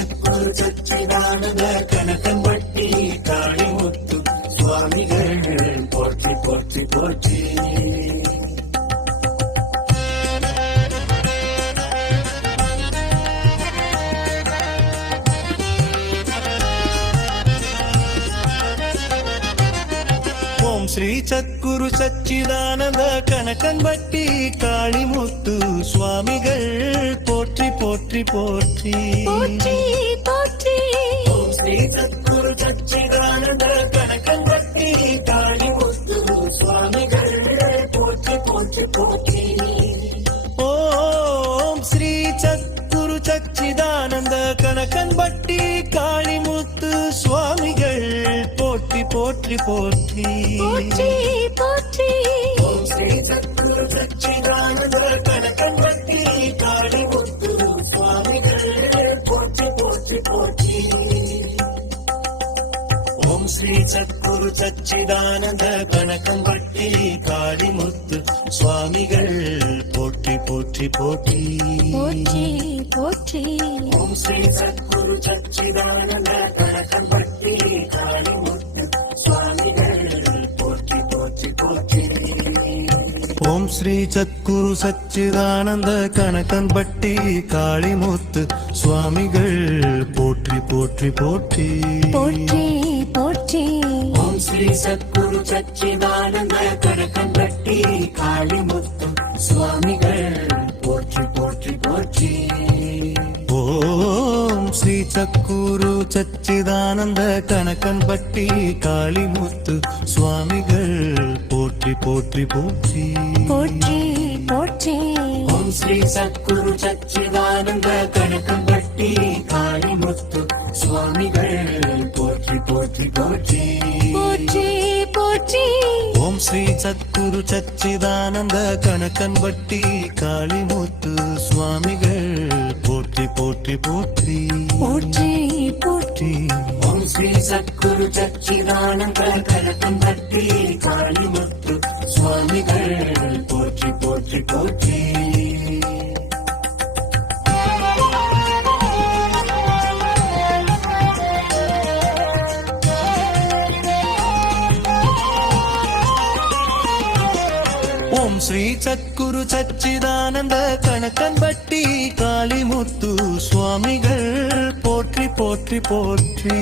சத்குரு சச்சிதானந்த கனகம்பட்டி காளிமுத்து சுவாமிகள் போற்றி போற்றி போற்றி. ஓம் ஸ்ரீ சத்குரு சச்சிதானந்த கனகம்பட்டி காளிமுத்து சுவாமிகள் போற்றி போற்றி போற்றி போற்றி போற்றி. ஓம் ஸ்ரீ சத்குரு சச்சிதானந்த கனகம்பட்டி காளிமுத்து சுவாமிகள் போற்றி போற்றி போற்றி. ஓம் ஸ்ரீ சத்குரு சச்சிதானந்த கனகம்பட்டி காளிமுத்து சுவாமிகள் போற்றி போற்றி போற்றி போற்றி போற்றி. ஓம் ஸ்ரீ சத்குரு சச்சிதானந்த கனகம்பட்டி காளிமுத்து சுவாமிகள் போற்றி போற்றி போற்றி. ஓம் ஸ்ரீ சத்குரு சச்சிதானந்த கனகம்பட்டி காளிமுத்து சுவாமிகள் போற்றி போற்றி போற்றி போற்றி போற்றி. ஓம் ஸ்ரீ சத்குரு சச்சிதானந்த கனகம்பட்டி காளிமுத்து சுவாமிகள் போற்றி போற்றி போற்றி. ஓம் ஸ்ரீ சத்குரு சச்சிதானந்த கனகம்பட்டி காளிமுத்து சுவாமிகள் போற்றி போற்றி போற்றி போற்றி போற்றி. ஓம் ஸ்ரீ சத்குரு சச்சிதானந்த கனகம்பட்டி காளிமுத்து சுவாமிகள் போற்றி போற்றி போற்றி. ஓம் ஸ்ரீ சத்குரு சச்சிதானந்த கனகம்பட்டி காளிமுத்து சுவாமிகள் போற்றி போற்றி போற்றி போற்றி போற்றி. ஓம் ஸ்ரீ சத்குரு சச்சிதானந்த கனகம்பட்டி காளிமுத்து சுவாமிகள் போற்றி போற்றி போற்றி போற்றி போற்றி. ஓம் ஸ்ரீ சத்குரு சச்சிதானந்த கனகம்பட்டி காளிமுத்து சுவாமிகள் போற்றி போற்றி போற்றி போற்றி போற்றி. ஓம் ஸ்ரீ சத்குரு சச்சிதானந்த கனகம்பட்டி காளிமுத்து சுவாமிகள் போற்றி போற்றி போற்றி. ஓம் ஸ்ரீ சத்குரு சச்சிதானந்த கனகம்பட்டி காளிமுத்து சுவாமிகள் போற்றி போற்றி போற்றி.